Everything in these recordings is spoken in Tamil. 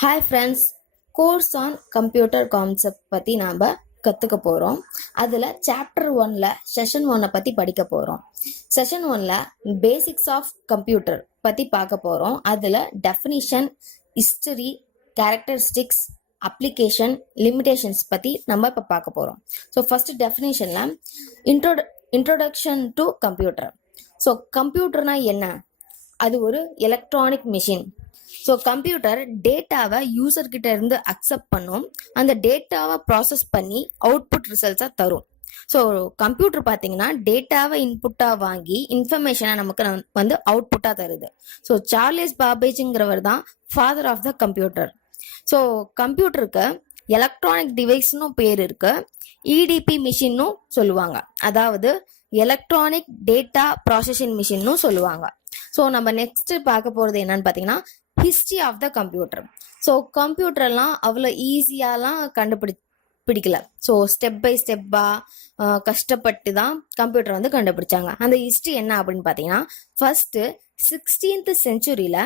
Hi friends, course on computer concept பற்றி நாம் கற்றுக்க போகிறோம். அதில் சாப்டர் 1ல் செஷன் 1 பற்றி படிக்க போகிறோம். செஷன் 1ல் பேசிக்ஸ் ஆஃப் கம்ப்யூட்டர் பற்றி பார்க்க போகிறோம். அதில் definition, history, characteristics, application, limitations பற்றி நம்ம இப்போ பார்க்க போகிறோம். ஸோ ஃபஸ்ட்டு டெஃபினிஷனில் இன்ட்ரோடக்ஷன் டு கம்ப்யூட்டர். ஸோ கம்ப்யூட்டர்னா என்ன? அது ஒரு எலக்ட்ரானிக் மிஷின். ஸோ கம்ப்யூட்டர் டேட்டாவை யூசர்கிட்ட இருந்து அக்செப்ட் பண்ணும். அந்த டேட்டாவை ப்ராசஸ் பண்ணி அவுட்புட் ரிசல்ட்ஸாக தரும். ஸோ கம்ப்யூட்டர் பார்த்தீங்கன்னா டேட்டாவை இன்புட்டாக வாங்கி இன்ஃபர்மேஷனை நமக்கு வந்து அவுட்புட்டாக தருது. ஸோ சார்லஸ் பாபேஜுங்கிறவர் தான் father of the computer. So கம்ப்யூட்டருக்கு எலக்ட்ரானிக் டிவைஸ்னு பேர் இருக்கு. இடிபி மிஷின்னு சொல்லுவாங்க, அதாவது எலக்ட்ரானிக் டேட்டா ப்ராசஸிங் மிஷின்னு சொல்லுவாங்க. ஸோ நம்ம நெக்ஸ்ட் பார்க்க போகிறது என்னன்னு பார்த்தீங்கன்னா history of the computer. So கம்ப்யூட்டர்லாம் அவ்வளோ ஈஸியாலாம் பிடிக்கல. ஸோ ஸ்டெப் பை ஸ்டெப்பாக கஷ்டப்பட்டு தான் கம்ப்யூட்டர் வந்து கண்டுபிடிச்சாங்க. அந்த ஹிஸ்ட்ரி என்ன அப்படின்னு பார்த்தீங்கன்னா, ஃபர்ஸ்ட் 16th செஞ்சுரியில்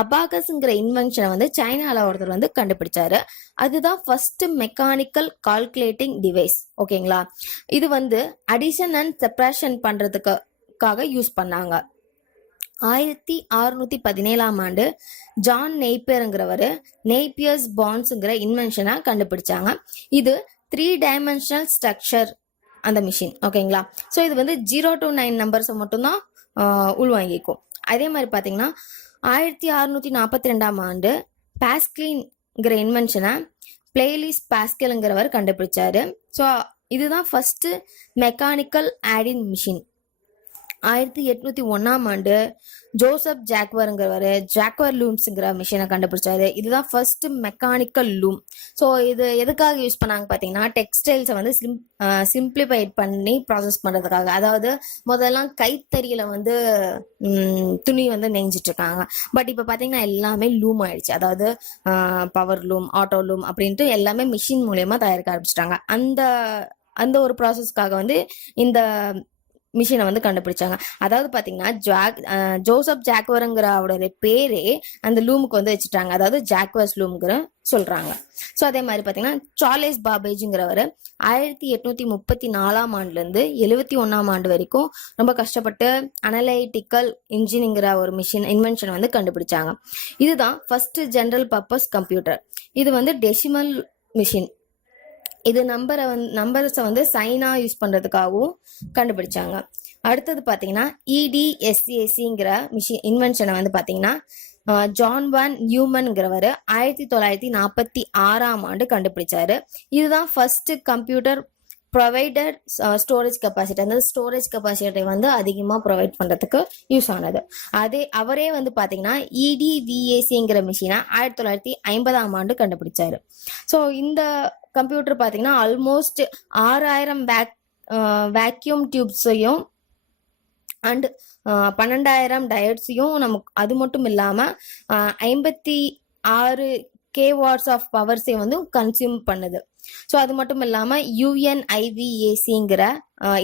அபாகஸ்ங்கிற இன்வென்ஷனை வந்து சைனாவில் ஒருத்தர் வந்து கண்டுபிடிச்சாரு. அதுதான் ஃபர்ஸ்ட் மெக்கானிக்கல் கால்குலேட்டிங் டிவைஸ். ஓகேங்களா? இது வந்து அடிஷன் அண்ட் செப்ரேஷன் பண்ணுறதுக்காக யூஸ் பண்ணாங்க. 1617 ஜான் நெய்பியருங்கிறவர் நெய்பியர்ஸ் பாண்ட்ஸுங்கிற இன்வென்ஷனை கண்டுபிடிச்சாங்க. இது 3 டைமென்ஷனல் ஸ்ட்ரக்சர் அந்த மிஷின். ஓகேங்களா? ஸோ இது வந்து 0 to 9 நம்பர்ஸை மட்டும்தான் உள்வாங்கிக்கும். அதே மாதிரி பார்த்தீங்கன்னா 1642 பாஸ்கலின்ங்கிற இன்வென்ஷனை பிளேலிஸ் பாஸ்கலுங்கிறவர் கண்டுபிடிச்சாரு. ஸோ இதுதான் first mechanical adding machine. 1801 Joseph ஜாக்வருங்கிறவர் ஜாக்வர் லூம்ஸுங்கிற மிஷினை கண்டுபிடிச்சாரு. இதுதான் ஃபர்ஸ்ட் மெக்கானிக்கல் லூம். ஸோ இது எதுக்காக யூஸ் பண்ணாங்க பார்த்தீங்கன்னா, டெக்ஸ்டைல்ஸை வந்து சிம்பிளிஃபைட் பண்ணி ப்ராசஸ் பண்ணுறதுக்காக. அதாவது முதல்லாம் கைத்தறியில் வந்து துணி வந்து நெஞ்சிட்டு இருக்காங்க. பட் இப்போ பார்த்தீங்கன்னா எல்லாமே லூம் ஆயிடுச்சு. அதாவது பவர் லூம், ஆட்டோ லூம் அப்படின்ட்டு எல்லாமே மிஷின் மூலயமா தயாரிக்க ஆரம்பிச்சிட்டாங்க. அந்த ஒரு ப்ராசஸ்க்காக வந்து இந்த மிஷினை வந்து கண்டுபிடிச்சாங்க. அதாவது பார்த்தீங்கன்னா ஜோசப் ஜாக்வருங்கிற அவருடைய பேரே அந்த லூமுக்கு வந்து வச்சுட்டாங்க. அதாவது ஜாக்வர்ஸ் லூம்ங்கிற சொல்றாங்க. ஸோ அதே மாதிரி பார்த்தீங்கன்னா சார்லஸ் பாபேஜுங்கிறவர் 1834 71 வரைக்கும் ரொம்ப கஷ்டப்பட்டு அனலைட்டிக்கல் இன்ஜினிங்கிற ஒரு இன்வென்ஷன் வந்து கண்டுபிடிச்சாங்க. இதுதான் ஃபர்ஸ்ட் ஜெனரல் பர்பஸ் கம்ப்யூட்டர். இது வந்து டெசிமல் மிஷின். இது நம்பர்ஸை வந்து சைனா யூஸ் பண்ணுறதுக்காகவும் கண்டுபிடிச்சாங்க. அடுத்தது பார்த்தீங்கன்னா இடிஎஸ்ஏசிங்கிற இன்வென்ஷனை வந்து பார்த்தீங்கன்னா ஜான் வான் நியூமன்ங்கிறவர் 1946 கண்டுபிடிச்சாரு. இதுதான் first computer provider storage capacity. அந்த ஸ்டோரேஜ் கெப்பாசிட்டி வந்து அதிகமாக ப்ரொவைட் பண்ணுறதுக்கு யூஸ் ஆனது. அவரே வந்து பார்த்தீங்கன்னா இடிவிஏசிங்கிற மிஷினை 1950 கண்டுபிடிச்சாரு. ஸோ இந்த கம்ப்யூட்டர் பார்த்தீங்கன்னா ஆல்மோஸ்ட் 6000 வேக்யூம் டியூப்ஸையும் அண்ட் 12000 டயட்ஸையும் நமக்கு, அது மட்டும் இல்லாமல் 56 kW ஆஃப் பவர்ஸை வந்து கன்சியூம் பண்ணுது. ஸோ அது மட்டும் இல்லாமல் யுஎன்ஐவிஏசிங்கிற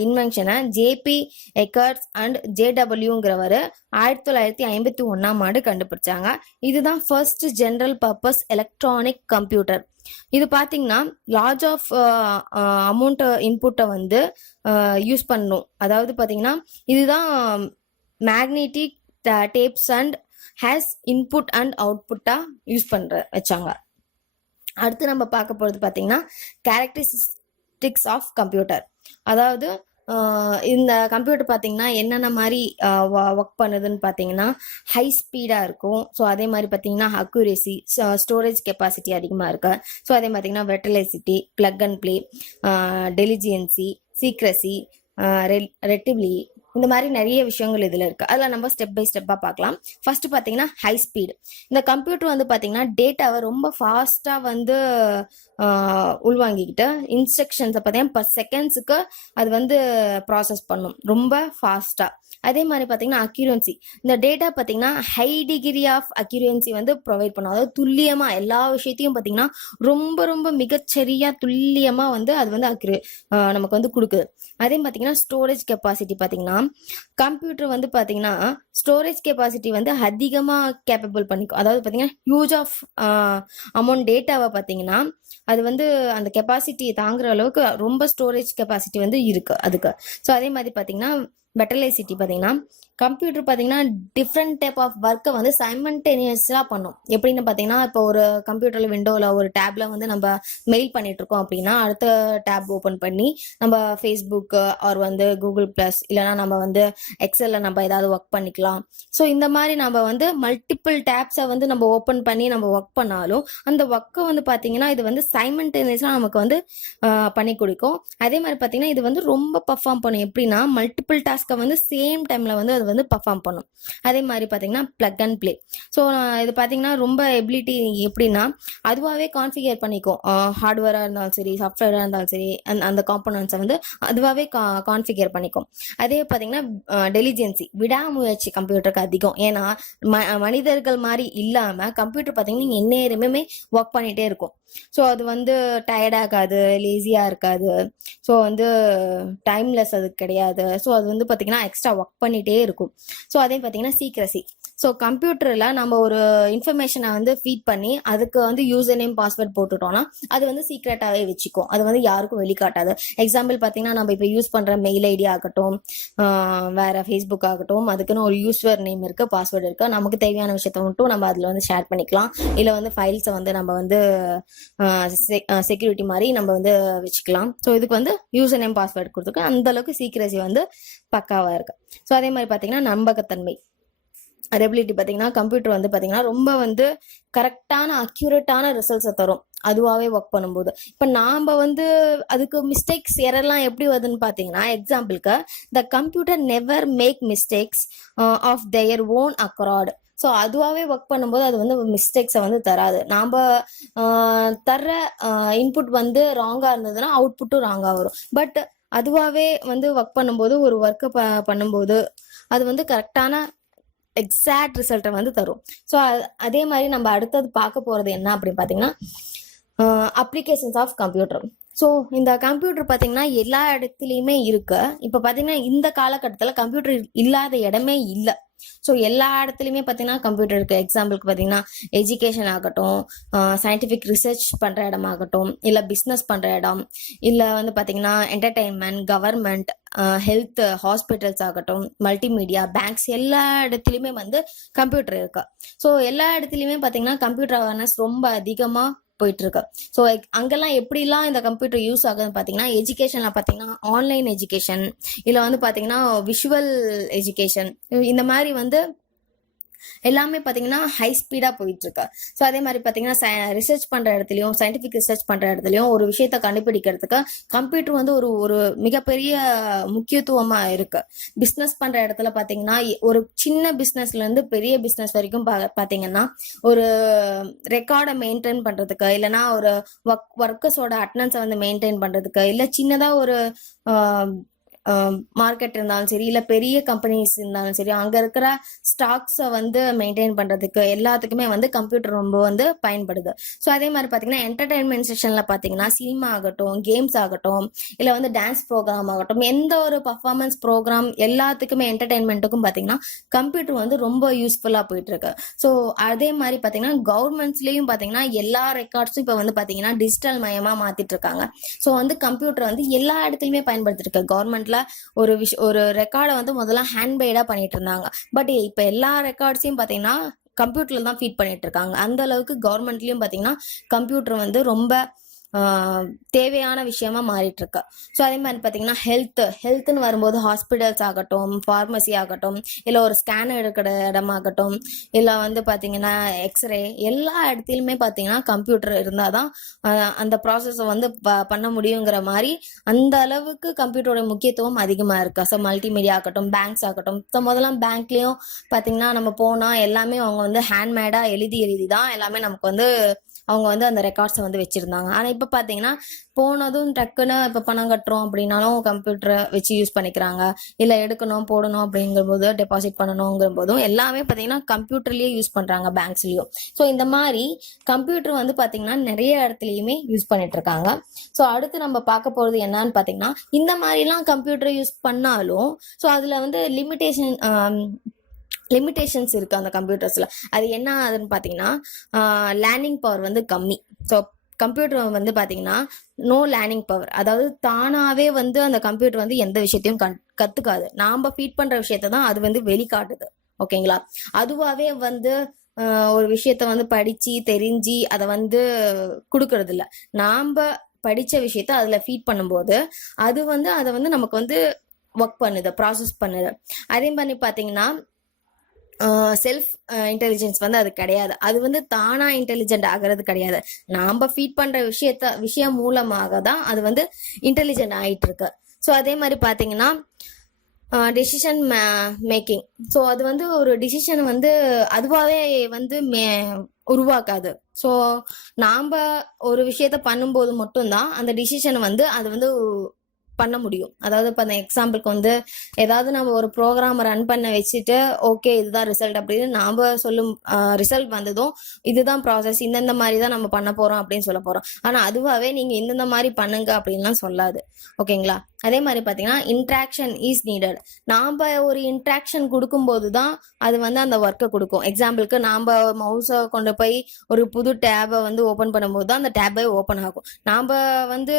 இன்வென்ஷனை ஜேபி எக்கர்ஸ் அண்ட் ஜேடபிள்யூங்கிறவர் 1951 கண்டுபிடிச்சாங்க. இதுதான் first general purpose electronic computer. இது பார்த்தீங்கன்னா லார்ஜ் ஆஃப் அமௌண்ட் இன்புட்டை வந்து யூஸ் பண்ணணும். அதாவது பார்த்தீங்கன்னா இதுதான் magnetic tapes and has input and அவுட்புட்டாக யூஸ் வச்சாங்க. அடுத்து நம்ம பார்க்க போகிறது பார்த்தீங்கன்னா கேரக்டரிஸ்டிக்ஸ் ஆஃப் கம்ப்யூட்டர். அதாவது இந்த கம்ப்யூட்டர் பார்த்தீங்கன்னா என்னென்ன மாதிரி ஒர்க் பண்ணுதுன்னு பார்த்தீங்கன்னா ஹை ஸ்பீடாக இருக்கும். ஸோ அதே மாதிரி பார்த்தீங்கன்னா அக்யூரேசி, ஸ்டோரேஜ் கெப்பாசிட்டி அதிகமாக இருக்கு. ஸோ அதே பார்த்தீங்கன்னா வெர்டலைசிட்டி, பிளக் அண்ட் ப்ளே, டெலிஜியன்சி, சீக்ரஸி, ரெட்டிபிலி, இந்த மாதிரி நிறைய விஷயங்கள் இதில் இருக்குது. அதில் நம்ம ஸ்டெப் பை ஸ்டெப்பாக பார்க்கலாம். ஃபர்ஸ்ட் பார்த்தீங்கன்னா ஹை ஸ்பீடு. இந்த கம்ப்யூட்டர் வந்து பார்த்தீங்கன்னா டேட்டாவை ரொம்ப ஃபாஸ்ட்டாக வந்து உள்வாங்கிக்கிட்டு இன்ஸ்ட்ரக்ஷன்ஸை பார்த்தீங்கன்னா பர் செகண்ட்ஸுக்கு அது வந்து ப்ராசஸ் பண்ணும் ரொம்ப ஃபாஸ்ட்டாக. அதே மாதிரி பார்த்தீங்கன்னா அக்யூரன்சி. இந்த டேட்டா பார்த்தீங்கன்னா ஹை டிகிரி ஆஃப் அக்யூரன்சி வந்து ப்ரொவைட் பண்ணும். அதாவது துல்லியமாக எல்லா விஷயத்தையும் பார்த்தீங்கன்னா ரொம்ப ரொம்ப மிகச்சரியாக துல்லியமாக வந்து அது வந்து நமக்கு வந்து கொடுக்குது. அதே பார்த்தீங்கன்னா ஸ்டோரேஜ் கெப்பாசிட்டி பார்த்தீங்கன்னா கம்ப்யூட்டர் வந்து பார்த்தீங்கன்னா ஸ்டோரேஜ் கெப்பாசிட்டி வந்து அதிகமாக கேப்பபிள் பண்ணிக்கும். அதாவது பார்த்தீங்கன்னா ஹியூஜ் ஆஃப் அமௌண்ட் டேட்டாவை பார்த்தீங்கன்னா அது வந்து அந்த கெப்பாசிட்டி தாங்குற அளவுக்கு ரொம்ப ஸ்டோரேஜ் கெப்பாசிட்டி வந்து இருக்கு அதுக்கு. ஸோ அதே மாதிரி பார்த்தீங்கன்னா பெட்டலைசிட்டி பார்த்தீங்கன்னா கம்ப்யூட்டர் பார்த்தீங்கன்னா டிஃப்ரெண்ட் டைப் ஆஃப் ஒர்க்கை வந்து சைமல்டேனியஸாக பண்ணும். எப்படின்னு பார்த்தீங்கன்னா இப்போ ஒரு கம்ப்யூட்டரில் விண்டோவில் ஒரு டேப்ல வந்து நம்ம மெயில் பண்ணிட்டு இருக்கோம் அப்படின்னா அடுத்த டேப் ஓப்பன் பண்ணி நம்ம ஃபேஸ்புக்கு ஆர் வந்து கூகுள் ப்ளஸ் இல்லைனா நம்ம வந்து எக்ஸல்ல நம்ம ஏதாவது ஒர்க் பண்ணிக்கலாம். ஸோ இந்த மாதிரி நம்ம வந்து மல்டிபிள் டேப்ஸை வந்து நம்ம ஓப்பன் பண்ணி நம்ம ஒர்க் பண்ணாலும் அந்த ஒர்க்கை வந்து பார்த்தீங்கன்னா இது வந்து சைமல்டேனியஸாக நமக்கு வந்து பண்ணி கொடுக்கும். அதே மாதிரி பார்த்தீங்கன்னா இது வந்து ரொம்ப பர்ஃபார்ம் பண்ணும். எப்படின்னா மல்டிபிள் டாஸ்க்கை வந்து சேம் டைமில் வந்து அது வந்து பர்ஃபார்ம் பண்ணும். அதே மாதிரி பார்த்தீங்கன்னா பிளக் அண்ட் பிளே. ஸோ இது பார்த்தீங்கன்னா ரொம்ப எபிலிட்டி எப்படின்னா அதுவாகவே கான்ஃபிகர் பண்ணிக்கும். ஹார்ட்வேராக இருந்தாலும் சரி சாஃப்ட்வேராக இருந்தாலும் சரி அந்த காம்போனன்ட்ஸை வந்து அதுவாகவே கான்ஃபிகர் பண்ணிக்கும். அதே பார்த்தீங்கன்னா டெலிஜென்சி விடாமுயற்சி கம்ப்யூட்டருக்கு அதிகம். ஏன்னா மனிதர்கள் மாதிரி இல்லாமல் கம்ப்யூட்டர் பார்த்தீங்கன்னா எந்நேரமே ஒர்க் பண்ணிகிட்டே இருக்கும். ஸோ அது வந்து டயர்டாகாது, லேசியாக இருக்காது. ஸோ வந்து டைம்லெஸ் அது கிடையாது. ஸோ அது வந்து பார்த்தீங்கன்னா எக்ஸ்ட்ரா ஒர்க் பண்ணிகிட்டே இருக்கும். ஸோ அதே பார்த்தீங்கன்னா சீக்ரசி. ஸோ கம்ப்யூட்டரில் நம்ம ஒரு இன்ஃபர்மேஷனை வந்து ஃபீட் பண்ணி அதுக்கு வந்து யூசர் நேம் பாஸ்வேர்ட் போட்டுட்டோம்னா அது வந்து சீக்ரெட்டாகவே வச்சுக்கும். அது வந்து யாருக்கும் வெளிக்காட்டாது. எக்ஸாம்பிள் பார்த்தீங்கன்னா நம்ம இப்போ யூஸ் பண்ணுற மெயில் ஐடி ஆகட்டும் வேற ஃபேஸ்புக் ஆகட்டும் அதுக்குன்னு ஒரு யூசர் நேம் இருக்குது, பாஸ்வேர்டு இருக்குது. நமக்கு தேவையான விஷயத்த மட்டும் நம்ம அதில் வந்து ஷேர் பண்ணிக்கலாம். இல்லை வந்து ஃபைல்ஸை வந்து நம்ம வந்து செக்யூரிட்டி மாதிரி நம்ம வந்து வச்சுக்கலாம். ஸோ இதுக்கு வந்து யூசர் நேம் பாஸ்வேர்டு கொடுத்துருக்கு. அந்த அளவுக்கு சீக்ரசி வந்து பக்காவாக இருக்கு. ஸோ அதே மாதிரி பார்த்தீங்கன்னா நம்பகத்தன்மை ரெபிலிட்டி பார்த்தீங்கன்னா கம்ப்யூட்டர் வந்து பார்த்தீங்கன்னா ரொம்ப வந்து கரெக்டான அக்யூரேட்டான ரிசல்ட்ஸை தரும் அதுவாகவே ஒர்க் பண்ணும்போது. இப்போ நாம் வந்து அதுக்கு மிஸ்டேக்ஸ் எரர்லாம் எப்படி வருதுன்னு பார்த்தீங்கன்னா எக்ஸாம்பிளுக்கு the computer never make mistakes of their own accord. So அதுவாகவே ஒர்க் பண்ணும்போது அது வந்து மிஸ்டேக்ஸை வந்து தராது. நாம் தர்ற இன்புட் வந்து ராங்காக இருந்ததுன்னா அவுட்புட்டும் ராங்காக வரும். பட் அதுவாகவே வந்து ஒர்க் பண்ணும்போது ஒரு ஒர்க்கை பண்ணும்போது அது வந்து கரெக்டான எக்ஸாக்ட் ரிசல்ட்டை வந்து தரும். ஸோ அதே மாதிரி நம்ம அடுத்தது பார்க்க போகிறது என்ன அப்படின்னு பார்த்தீங்கன்னா அப்ளிகேஷன்ஸ் ஆஃப் கம்ப்யூட்டர். ஸோ இந்த கம்ப்யூட்டர் பார்த்தீங்கன்னா எல்லா இடத்துலையுமே இருக்கு. இப்போ பார்த்தீங்கன்னா இந்த காலகட்டத்தில் கம்ப்யூட்டர் இல்லாத இடமே இல்லை. ஸோ எல்லா இடத்துலையுமே பார்த்தீங்கன்னா கம்ப்யூட்டர் இருக்குது. எக்ஸாம்பிளுக்கு பார்த்தீங்கன்னா எஜுகேஷன் ஆகட்டும், சயின்டிஃபிக் ரிசர்ச் பண்ணுற இடமாகட்டும், இல்லை பிஸ்னஸ் பண்ணுற இடம், இல்லை வந்து பார்த்தீங்கன்னா என்டர்டெயின்மெண்ட், கவர்மெண்ட், ஹெல்த், ஹாஸ்பிட்டல்ஸ் ஆகட்டும், மல்டிமீடியா, பேங்க்ஸ் எல்லா இடத்துலையுமே வந்து கம்ப்யூட்டர் இருக்கு. ஸோ எல்லா இடத்துலையுமே பார்த்தீங்கன்னா கம்ப்யூட்டர் அவேர்னஸ் ரொம்ப அதிகமாக போயிட்டு இருக்கு. ஸோ அங்கெல்லாம் எப்படிலாம் இந்த கம்ப்யூட்டர் யூஸ் ஆகுதுன்னு பார்த்தீங்கன்னா எஜுகேஷன்ல பார்த்தீங்கன்னா ஆன்லைன் எஜுகேஷன், இல்லை வந்து பார்த்தீங்கன்னா விஷுவல் எஜுகேஷன், இந்த மாதிரி வந்து எல்லாமே பார்த்தீங்கன்னா ஹை ஸ்பீடாக போயிட்டு இருக்கு. ஸோ அதே மாதிரி பார்த்தீங்கன்னா ரிசர்ச் பண்ணுற இடத்துலையும் சயின்டிஃபிக் ரிசர்ச் பண்ணுற இடத்துலையும் ஒரு விஷயத்தை கண்டுபிடிக்கிறதுக்கு கம்ப்யூட்டர் வந்து ஒரு ஒரு மிகப்பெரிய முக்கியத்துவமாக இருக்கு. பிஸ்னஸ் பண்ணுற இடத்துல பார்த்தீங்கன்னா ஒரு சின்ன பிஸ்னஸ்லேருந்து பெரிய பிஸ்னஸ் வரைக்கும் பார்த்தீங்கன்னா ஒரு ரெக்கார்டை மெயின்டைன் பண்ணுறதுக்கு, இல்லைனா ஒரு ஒர்க்கர்ஸோட அட்டனன்ஸை வந்து மெயின்டைன் பண்ணுறதுக்கு, இல்லை சின்னதாக ஒரு மார்க்கெட் இருந்தாலும் சரி, இல்லை பெரிய கம்பெனிஸ் இருந்தாலும் சரி, அங்கே இருக்கிற ஸ்டாக்ஸை வந்து மெயின்டைன் பண்ணுறதுக்கு எல்லாத்துக்குமே வந்து கம்ப்யூட்டர் ரொம்ப வந்து பயன்படுது. ஸோ அதே மாதிரி பார்த்தீங்கன்னா என்டர்டைன்மெண்ட் செஷனில் பார்த்தீங்கன்னா சினிமா ஆகட்டும், கேம்ஸ் ஆகட்டும், இல்லை வந்து டான்ஸ் ப்ரோக்ராம் ஆகட்டும், எந்த ஒரு பர்ஃபார்மன்ஸ் ப்ரோக்ராம் எல்லாத்துக்குமே என்டர்டைன்மெண்ட்டுக்கும் பார்த்தீங்கன்னா கம்ப்யூட்டர் வந்து ரொம்ப யூஸ்ஃபுல்லாக போயிட்டுருக்கு. ஸோ அதே மாதிரி பார்த்தீங்கன்னா கவர்மெண்ட்ஸ்லேயும் பார்த்தீங்கன்னா எல்லா ரெக்கார்ட்ஸும் இப்போ வந்து பார்த்தீங்கன்னா டிஜிட்டல் மயமாக மாற்றிட்டு இருக்காங்க. ஸோ வந்து கம்ப்யூட்டர் வந்து எல்லா இடத்துலையுமே பயன்படுத்திருக்கு. கவர்மெண்ட்ல ஒரு ரெக்கார்டை வந்து முதல்ல ஹேண்ட்மேடா பண்ணிட்டு இருந்தாங்க. பட் இப்ப எல்லா ரெக்கார்ட்ஸையும் பாத்தீங்கன்னா கம்ப்யூட்டர்ல தான் ஃபீட் பண்ணிட்டு இருக்காங்க. அந்த அளவுக்கு கவர்மெண்ட்லயும் பாத்தீங்கன்னா கம்ப்யூட்டர் வந்து ரொம்ப தேவையான விஷயமா மாறிட்டு இருக்கு. ஸோ அதே மாதிரி பார்த்தீங்கன்னா ஹெல்த்னு வரும்போது ஹாஸ்பிட்டல்ஸ் ஆகட்டும், ஃபார்மசி ஆகட்டும், இல்லை ஒரு ஸ்கேன் எடுக்கிற இடமாகட்டும், இல்லை வந்து பார்த்தீங்கன்னா எக்ஸ்ரே, எல்லா இடத்துலையுமே பார்த்தீங்கன்னா கம்ப்யூட்டர் இருந்தால் தான் அந்த ப்ராசஸை வந்து பண்ண முடியுங்கிற மாதிரி அந்த அளவுக்கு கம்ப்யூட்டரோட முக்கியத்துவம் அதிகமாக இருக்குது. ஸோ மல்டிமீடியா ஆகட்டும், பேங்க்ஸ் ஆகட்டும். ஸோ முதல்லாம் பேங்க்லேயும் பார்த்தீங்கன்னா நம்ம போனால் எல்லாமே அவங்க வந்து ஹேண்ட்மேடாக எழுதி தான் எல்லாமே நமக்கு வந்து அவங்க வந்து அந்த ரெக்கார்ட்ஸை வந்து வச்சுருந்தாங்க. ஆனால் இப்போ பார்த்தீங்கன்னா போனதும் டக்குன்னு இப்போ பணம் கட்டுறோம் அப்படின்னாலும் கம்ப்யூட்டரை வச்சு யூஸ் பண்ணிக்கிறாங்க. இல்லை எடுக்கணும் போடணும் அப்படிங்கும்போது, டெபாசிட் பண்ணணுங்கிற போதும் எல்லாமே பார்த்தீங்கன்னா கம்ப்யூட்டர்லேயே யூஸ் பண்ணுறாங்க பேங்க்ஸ்லேயும். ஸோ இந்த மாதிரி கம்ப்யூட்டர் வந்து பார்த்தீங்கன்னா நிறைய இடத்துலையுமே யூஸ் பண்ணிட்டு இருக்காங்க. ஸோ அடுத்து நம்ம பார்க்க போகிறது என்னன்னு பார்த்தீங்கன்னா இந்த மாதிரிலாம் கம்ப்யூட்டரை யூஸ் பண்ணாலும் ஸோ அதில் வந்து லிமிட்டேஷன்ஸ் இருக்குது அந்த கம்ப்யூட்டர்ஸில். அது என்ன ஆகுதுன்னு பார்த்தீங்கன்னா, லேர்னிங் பவர் வந்து கம்மி. ஸோ கம்ப்யூட்டர் வந்து பார்த்தீங்கன்னா நோ லேர்னிங் பவர், அதாவது தானாகவே வந்து அந்த கம்ப்யூட்டர் வந்து எந்த விஷயத்தையும் கற்றுக்காது. நாம் ஃபீட் பண்ணுற விஷயத்த தான் அது வந்து வெளிக்காட்டுது. ஓகேங்களா? அதுவாகவே வந்து ஒரு விஷயத்த வந்து படித்து தெரிஞ்சு அதை வந்து கொடுக்கறது இல்லை. நாம் படித்த விஷயத்த அதில் ஃபீட் பண்ணும்போது அது வந்து அதை வந்து நமக்கு வந்து ஒர்க் பண்ணுது, ப்ராசஸ் பண்ணுது. அதே மாதிரி பார்த்தீங்கன்னா செல்ஃப் இன்டெலிஜென்ஸ் வந்து அது கிடையாது. அது வந்து தானா இன்டெலிஜென்ட் ஆகிறது கிடையாது. நாம் ஃபீட் பண்ணுற விஷயம் மூலமாக தான் அது வந்து இன்டெலிஜென்ட் ஆகிட்டு இருக்கு. ஸோ அதே மாதிரி பார்த்தீங்கன்னா டெசிஷன் மேக்கிங். ஸோ அது வந்து ஒரு டிசிஷன் வந்து அதுவாகவே வந்து உருவாக்காது. ஸோ நாம் ஒரு விஷயத்த பண்ணும்போது மட்டும்தான் அந்த டிசிஷனை வந்து அது வந்து பண்ண முடியும். அதாவது இப்போ அந்த எக்ஸாம்பிளுக்கு வந்து ஏதாவது நம்ம ஒரு ப்ரோக்ராம் ரன் பண்ண வச்சுட்டு ஓகே இதுதான் ரிசல்ட் அப்படின்னு நாம் சொல்லும் ரிசல்ட் வந்ததும் இதுதான் ப்ராசஸ், இந்தந்த மாதிரி தான் நம்ம பண்ண போகிறோம் அப்படின்னு சொல்ல போகிறோம். ஆனால் அதுவாகவே நீங்கள் இந்தந்த மாதிரி பண்ணுங்க அப்படின்லாம் சொல்லாது. ஓகேங்களா? அதே மாதிரி பார்த்தீங்கன்னா இன்ட்ராக்ஷன் இஸ் நீடட். நாம் ஒரு இன்ட்ராக்ஷன் கொடுக்கும்போது தான் அது வந்து அந்த ஒர்க்கை கொடுக்கும். எக்ஸாம்பிளுக்கு நாம் மவுஸை கொண்டு போய் ஒரு புது டேபை வந்து ஓப்பன் பண்ணும்போது தான் அந்த டேபே ஓப்பன் ஆகும். நாம் வந்து